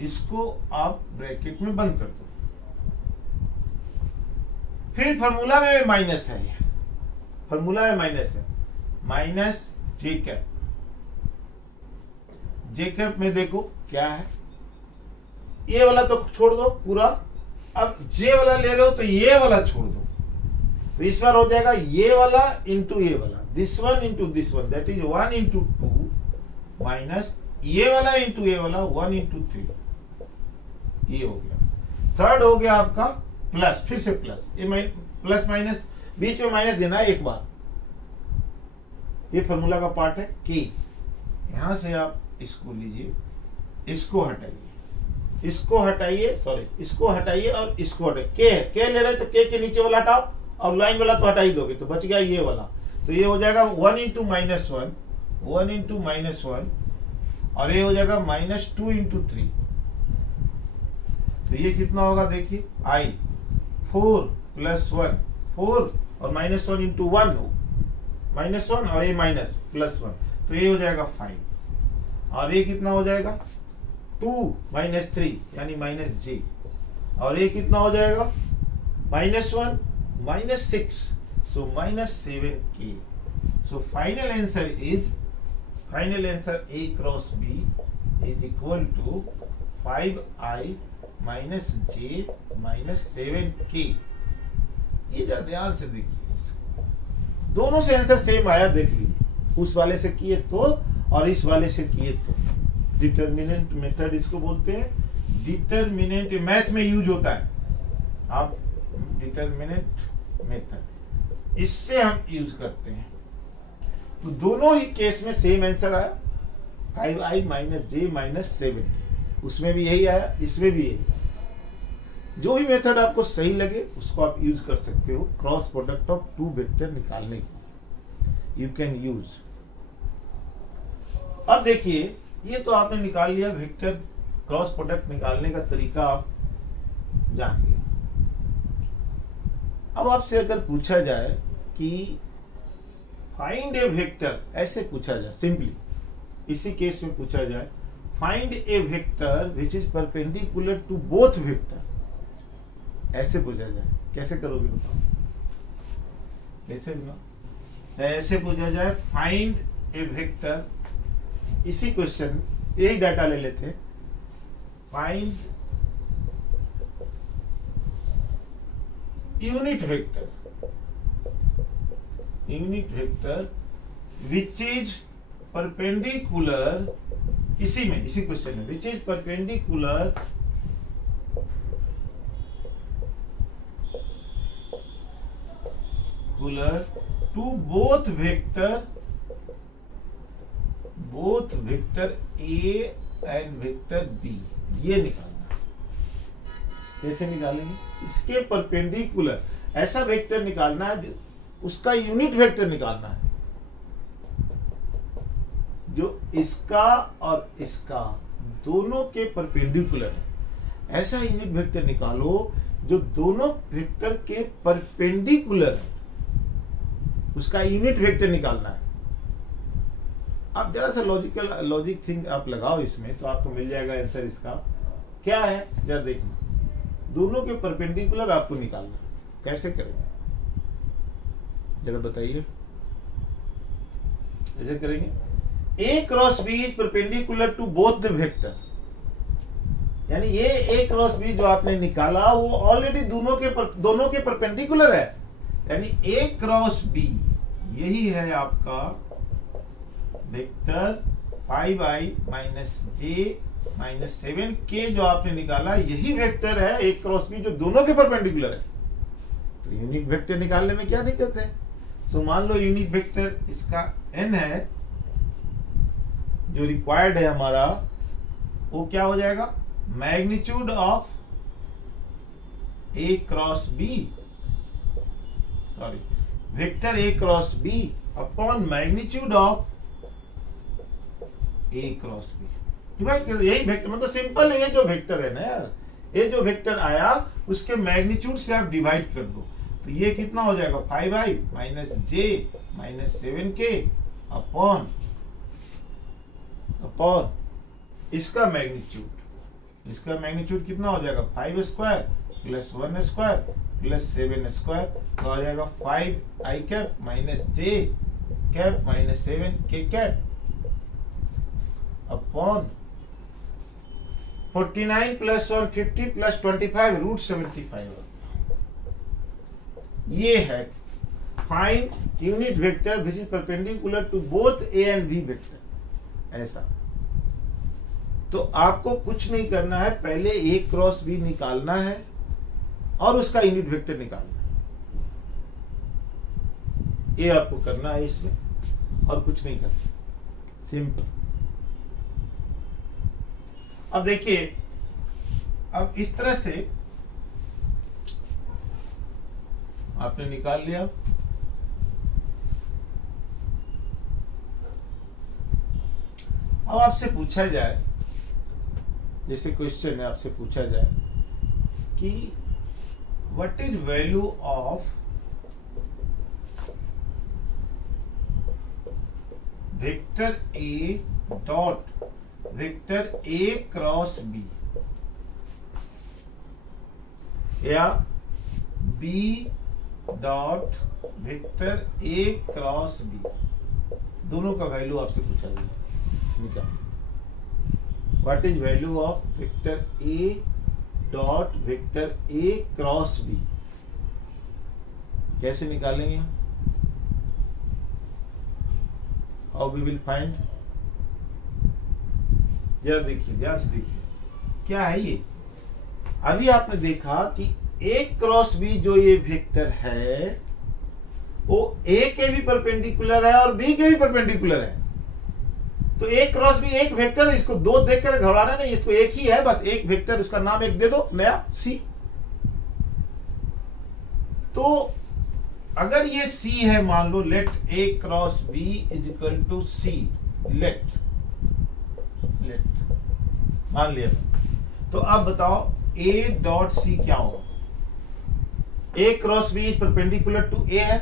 इसको आप ब्रैकेट में बंद कर दो। फिर फॉर्मूला में माइनस है, फॉर्मूला में माइनस है, माइनस जे कैप, जे कैप में देखो क्या है, ये वाला तो छोड़ दो पूरा, अब जे वाला ले रहे हो तो ये वाला छोड़ दो, तो इस बार हो जाएगा ये वाला इंटू ये वाला, this one into this one, that is 1 into 2 minus ये वाला इंटू ये वाला 1 इंटू 3, ये हो गया। थर्ड हो गया आपका प्लस, फिर से प्लस, ये प्लस माइनस बीच में माइनस देना है एक बार, ये फॉर्मूला का पार्ट है के। यहां से आप इसको लीजिए, इसको हटाइए, इसको हटाइए, सॉरी इसको हटाइए और इसको हटाइए, के ले रहे तो के नीचे वाला हटाओ और लाइन वाला तो हटा ही दोगे, तो बच गया ये वाला, तो ये हो जाएगा 1 इंटू -1, 1 इंटू -1, और ये हो जाएगा -2 इंटू 3, तो ये कितना होगा देखिए, I 4 + 1 4 और -1 इंटू 1 -1 और ये माइनस +1, तो ये हो जाएगा 5, और ये कितना हो जाएगा 2 - 3 यानी -j, और ये कितना हो जाएगा -1 -6, so -7k। So final answer A cross B is equal to 5I - j - 7k। ये ध्यान से देखिए, दोनों से आंसर सेम आया, देख लीजिए, उस वाले से किए तो और इस वाले से किए तो। डिटरमिनेंट मेथड इसको बोलते हैं, डिटरमिनेंट मैथ में यूज होता है, आप डिटरमिनेंट मेथड इससे हम यूज करते हैं। तो दोनों ही केस में सेम आंसर आया, 5I - j - 7, उसमें भी यही आया, इसमें भी यही। जो भी मेथड आपको सही लगे उसको आप यूज कर सकते हो क्रॉस प्रोडक्ट ऑफ 2 वेक्टर निकालने की, यू कैन यूज। अब देखिए, ये तो आपने निकाल लिया वेक्टर क्रॉस प्रोडक्ट निकालने का तरीका आप जान गए। अब आपसे अगर पूछा जाए कि फाइंड ए वेक्टर, ऐसे पूछा जाए सिंपली, इसी केस में पूछा जाए find a vector which is perpendicular to both vector, ऐसे पूछा जाए, कैसे करोगे बताओ, कैसे ना ऐसे पूछा जाए फाइंड ए वेक्टर, इसी क्वेश्चन यही डाटा ले लेते हैं, find unit vector which is perpendicular, इसी क्वेश्चन में which is perpendicular to both vector A and vector B, ये निकालना। कैसे निकालेंगे, इसके परपेंडिकुलर ऐसा वेक्टर निकालना है, उसका यूनिट वेक्टर निकालना है, जो इसका और इसका दोनों के परपेंडिकुलर है। ऐसा यूनिट वेक्टर निकालो जो दोनों वेक्टर के परपेंडिकुलर है, उसका यूनिट वेक्टर निकालना है। आप जरा सा लॉजिक थिंग आप लगाओ इसमें, तो आपको मिल जाएगा आंसर। इसका क्या है जरा देखना, दोनों के परपेंडिकुलर आपको निकालना। कैसे करेंगे जरा बताइए। ऐसे करेंगे, A cross B is perpendicular to both the vector, यानी ये A क्रॉस B जो आपने निकाला वो ऑलरेडी दोनों के परपेंडिकुलर है, यानी A क्रॉस B यही है आपका vector 5i minus j minus 7k जो आपने निकाला, यही वेक्टर है A क्रॉस B जो दोनों के परपेंडिकुलर है। तो यूनिट वेक्टर निकालने में क्या दिक्कत है। तो मान लो यूनिट वेक्टर इसका n है, जो रिक्वायर्ड है हमारा, वो क्या हो जाएगा, magnitude of A cross B, sorry vector A cross B upon magnitude of A cross B divide कर, यही वेक्टर, मतलब सिंपल है। ये जो वेक्टर है ना यार, ये जो वेक्टर आया उसके मैग्नीट्यूड से आप डिवाइड कर दो, तो ये कितना हो जाएगा 5i minus j minus 7k upon इसका मैग्नीट्यूड कितना हो जाएगा 5 square plus 1 square plus 7 square, तो आ जाएगा 5i cap minus j cap minus 7k cap upon 49 plus 150 plus 25 root 75। ये है find unit vector which is perpendicular to both A and B vector. ऐसा तो आपको कुछ नहीं करना है, पहले A क्रॉस B निकालना है और उसका यूनिट वेक्टर निकालना है। ये आपको करना है इसमें, और कुछ नहीं करना, सिंपल। अब देखिए, अब इस तरह से आपने निकाल लिया। अब आपसे पूछा जाए, जैसे क्वेश्चन है, आपसे पूछा जाए कि what is value of vector A dot vector A cross B, या B dot vector A cross B, दोनों का वैल्यू आपसे पूछा गया। निकाल, what is value of vector A dot vector A cross B, कैसे निकालेंगे, हाउ वी विल फाइंड। जरा देखिए, ध्यान से देखिए क्या है ये। अभी आपने देखा कि A क्रॉस B जो ये वेक्टर है वो A के भी परपेंडिकुलर है और B के भी परपेंडिकुलर है। तो A क्रॉस B एक वेक्टर, इसको दो देखकर घबराना नहीं, इसको एक ही है, बस एक वेक्टर, उसका नाम एक दे दो नया C। तो अगर ये C है, मान लो let A cross B is equal to C, let मान लिया, तो अब बताओ A डॉट C क्या होगा। A cross B is perpendicular to A है,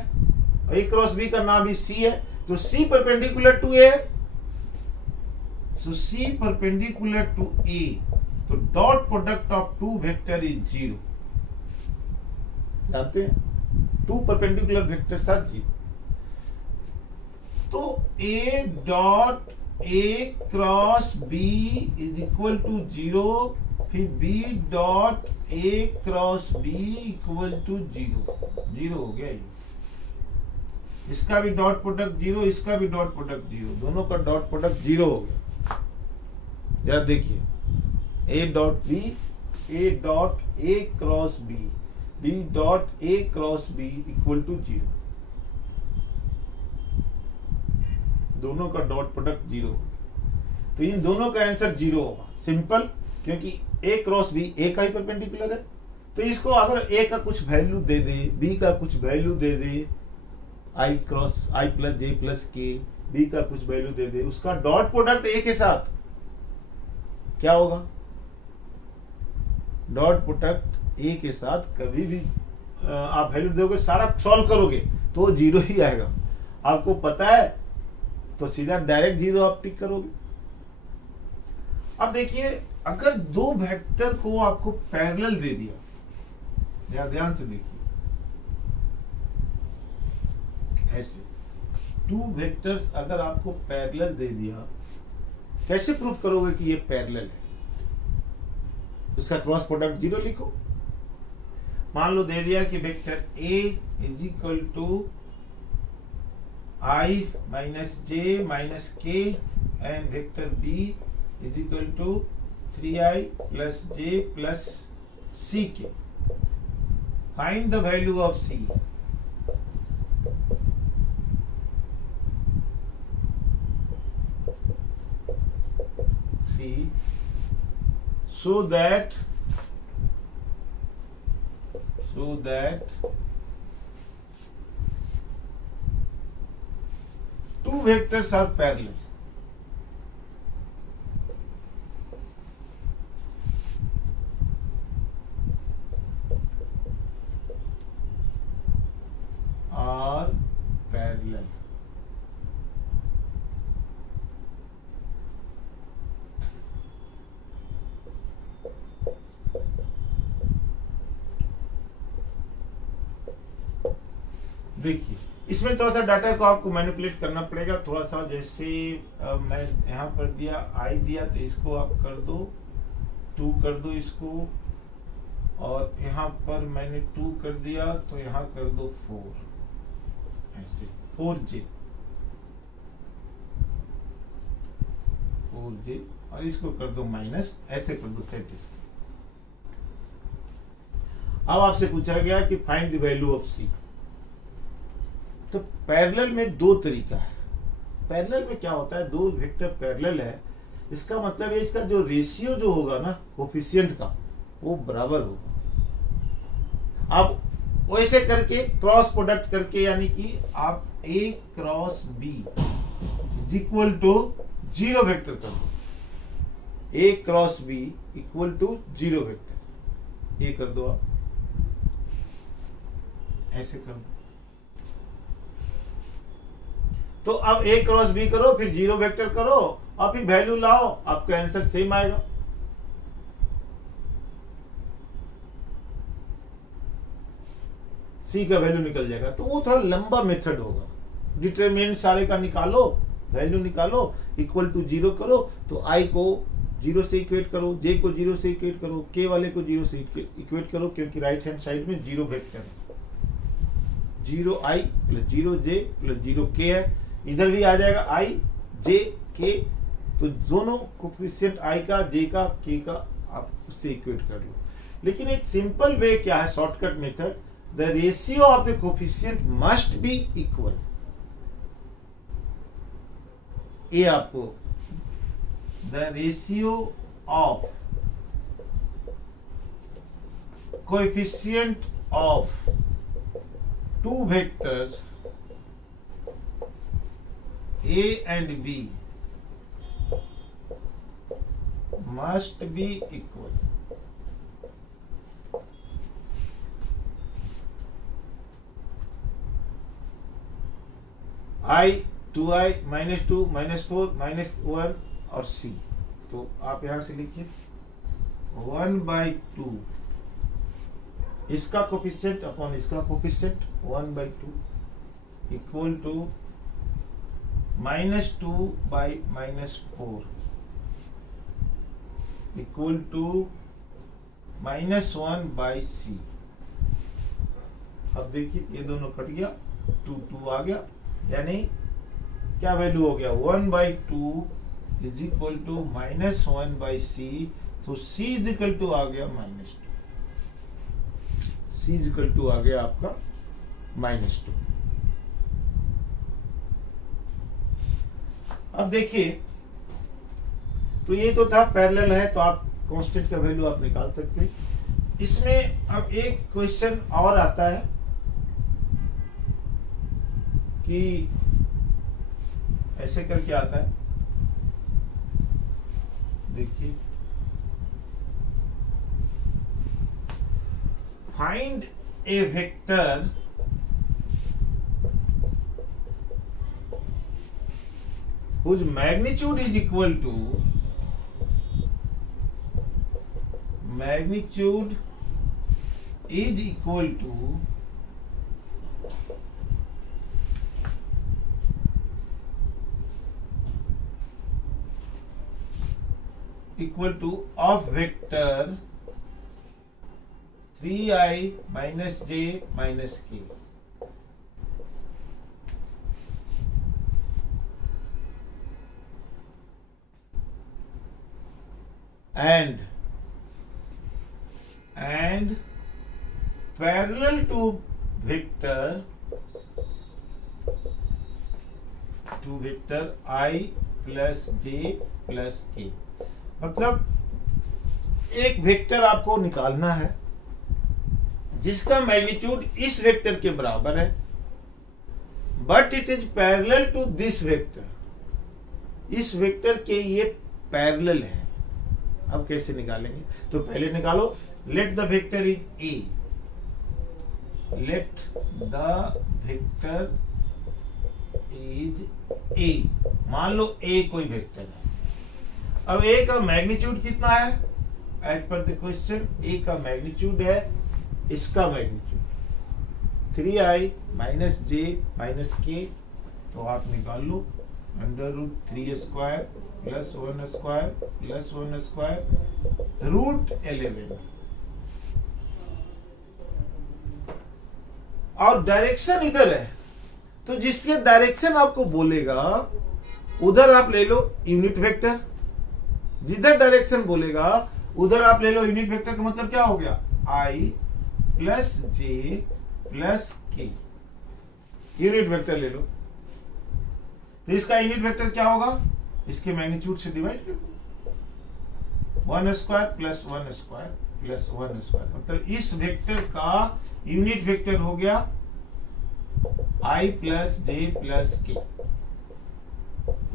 A क्रॉस B का नाम भी C है, तो C परपेंडिकुलर टू A है, so C perpendicular to A, तो dot product of two vector is 0। जानते हैं, टू परपेंडिकुलर वेक्टर साथ 0। तो A dot A cross B is equal to 0, फिर B dot A cross B equal to 0 हो गया ये। इसका भी डॉट प्रोडक्ट 0, इसका भी डॉट प्रोडक्ट 0, दोनों का डॉट प्रोडक्ट 0 हो गया। यार देखिए, A dot B, A dot A cross B, B dot A cross B equal to 0, दोनों का डॉट प्रोडक्ट 0। तो इन दोनों का आंसर 0 होगा, सिंपल, क्योंकि A क्रॉस B A का ही परपेंडिकुलर है। तो इसको अगर A का कुछ वैल्यू दे दे, B का कुछ value they they, I cross I plus J plus K, B का कुछ वैल्यू दे दे, उसका डॉट प्रोडक्ट A के साथ क्या होगा, डॉट प्रोडक्ट A के साथ कभी भी आप वैल्यू दोगे, सारा सॉल्व करोगे तो 0 ही आएगा। आपको पता है तो सीधा डायरेक्ट 0 आप टिक करोगे। अब देखिए, अगर दो वेक्टर को आपको पैरेलल दे दिया, ध्यान से देखिए, ऐसे टू वेक्टर्स अगर आपको पैरेलल दे दिया, कैसे प्रूव करोगे कि ये पैरेलल है? उसका क्रॉस प्रोडक्ट 0 लिखो। मान लो दे दिया कि vector A is equal to I minus J minus K and vector B is equal to 3I plus J plus CK। Find the value of C। So that two vectors are parallel. Are parallel. देखिए, इसमें थोड़ा सा data को आपको manipulate करना पड़ेगा थोड़ा सा। जैसे मैं यहाँ पर दिया I दिया, तो इसको आप कर दो 2 कर दो इसको, और यहाँ पर मैंने 2 कर दिया तो यहाँ कर दो 4, ऐसे 4J और इसको कर दो माइनस, ऐसे कर दो सेट इसको। अब आपसे पूछा गया कि find the value of C। तो पैरेलल में दो तरीका है। पैरेलल में क्या होता है, दो वेक्टर पैरेलल है, इसका मतलब है इसका जो रेशियो जो होगा ना कोफिशिएंट का, वो बराबर होगा। अब वैसे करके क्रॉस प्रोडक्ट करके, यानी कि आप A cross B is equal to 0 vector कर दो। A cross B equal to 0 vector, ये कर दो आप, ऐसे कर दो। तो अब A क्रॉस B करो, फिर 0 वेक्टर करो और फिर वैल्यू लाओ, आपका आंसर सेम आएगा। C का वैल्यू निकल जाएगा। तो वो थोड़ा लंबा मेथड होगा। डिटरमिनेंट सारे का निकालो, वैल्यू निकालो, इक्वल टू 0 करो, तो I को 0 से इक्वेट करो, J को 0 से इक्वेट करो, K वाले को 0 से इक्वेट करो, क्योंकि राइट हैंड साइड में 0 वेक्टर है। 0I plus 0J plus 0K है, इधर भी आ जाएगा I J K, तो दोनों कोफिशिएंट I का, J का, K का आप उससे इक्वेट कर लो। लेकिन एक सिंपल वे क्या है, shortcut method, the ratio of the coefficient must be equal. ये आपको the ratio of coefficient of two vectors A and B must be equal. I 2I minus 2 minus 4 minus 1 और C। तो आप यहां से लिखिए 1/2 इसका कोफिशिएंट अपॉन इसका coefficient 1/2 equal to -2 by -4 equal to -1 by C। अब देखिए ये दोनों कट गया, 2 आ गया, यानी क्या वैल्यू हो गया, 1/2 is equal to -1 by C। तो C इज इक्वल टू आ गया -2, C इज इक्वल टू आ गया आपका -2। अब देखिए, तो ये तो था पैरेलल है, तो आप कांस्टेंट का वैल्यू आप निकाल सकते हैं। इसमें अब एक क्वेश्चन और आता है कि ऐसे करके आता है, देखिए, find a vector whose magnitude is equal to of vector 3i minus j minus k. And parallel to vector I plus j plus k. मतलब एक वेक्टर आपको निकालना है जिसका मैग्नीट्यूड इस वेक्टर के बराबर है, but it is parallel to this vector. इस वेक्टर के ये पैरेलल है। अब कैसे निकालेंगे? तो पहले निकालो, let the vector is a, let the vector is a. मान लो ए कोई वेक्टर है। अब ए का मैग्नीट्यूड कितना है? एज पर द क्वेश्चन ए का मैग्नीट्यूड है इसका मैग्नीट्यूड 3i माइनस जे माइनस के। तो आप निकाल लो √3² प्लस 1² प्लस 1² √11। और डायरेक्शन इधर है, तो जिसके डायरेक्शन आपको बोलेगा उधर आप ले लो यूनिट वेक्टर। जिधर डायरेक्शन बोलेगा उधर आप ले लो यूनिट वेक्टर। का मतलब क्या हो गया? i प्लस जे प्लस के, यूनिट वेक्टर ले लो। तो इसका यूनिट वेक्टर क्या होगा? इसके मैग्नीट्यूड से डिवाइड कर दो, 1² प्लस 1² प्लस 1²। मतलब इस वेक्टर का यूनिट वेक्टर हो गया i प्लस जे प्लस के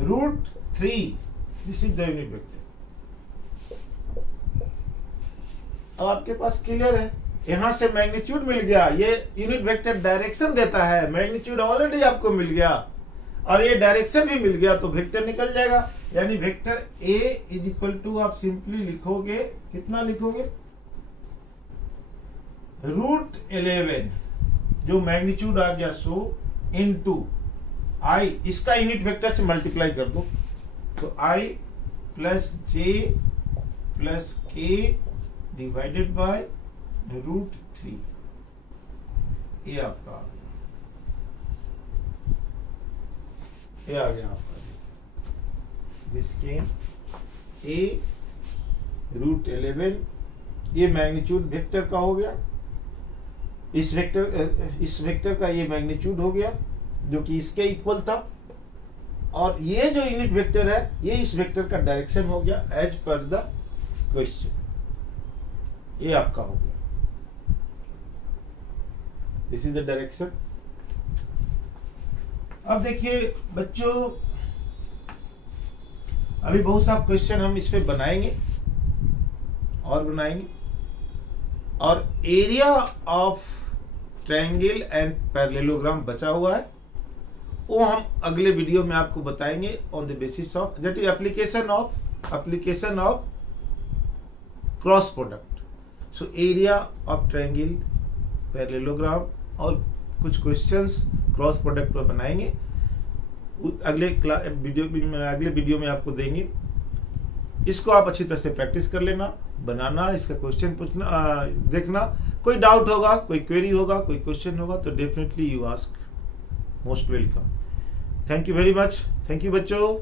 √3। This is the unit vector. अब आपके पास क्लियर है, यहां से मैग्नीट्यूड मिल गया। ये यूनिट वेक्टर डायरेक्शन देता है, मैग्नीट्यूड ऑलरेडी आपको मिल गया और ये डायरेक्शन भी मिल गया, तो वेक्टर निकल जाएगा। यानी vector A is equal to आप सिंपली लिखोगे, कितना लिखोगे? √11 जो मैग्नीट्यूड आ गया सो इनटू आई, इसका यूनिट वेक्टर से मल्टीप्लाई कर दो। तो i प्लस जे प्लस के डिवाइडेड बाय √3। ये आपका आ गया आपका जिसके a √11। ये मैग्नीट्यूड वेक्टर का हो गया, इस वेक्टर का ये मैग्नीट्यूड हो गया जो कि इसके इक्वल था। और ये जो यूनिट वेक्टर है ये इस वेक्टर का डायरेक्शन हो गया एज पर द क्वेश्चन। ये आपका हो गया, दिस इज द डायरेक्शन। अब देखिए बच्चों, अभी बहुत सा क्वेश्चन हम इस पे बनाएंगे और बनाएंगे। और area of triangle and parallelogram बचा हुआ है, वो हम अगले वीडियो में आपको बताएंगे on the basis of that is application of cross product. So area of triangle, parallelogram और कुछ क्वेश्चंस क्रॉस प्रोडक्ट पर बनाएंगे। अगले वीडियो में आपको देंगे। इसको आप अच्छी तरह से प्रैक्टिस कर लेना, बनाना, इसका क्वेश्चन पूछना, देखना। कोई डाउट होगा, कोई क्वेरी होगा, कोई क्वेश्चन होगा तो definitely you ask. Most welcome. Thank you very much. Thank you बच्चों।